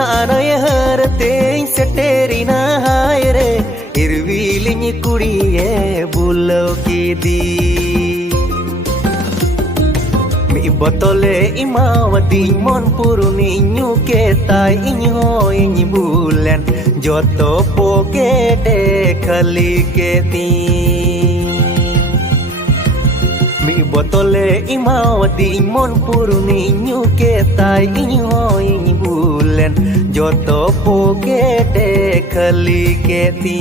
Nyana harte seterina haire irwilinya kudiye bulau kidi mi botole imawati mon puruni nyuke tai inyo inyi bulan joto pokete khali keti mi botole imawati mon puruni nyuke tai inyo inyi bulan joto pokete khali keti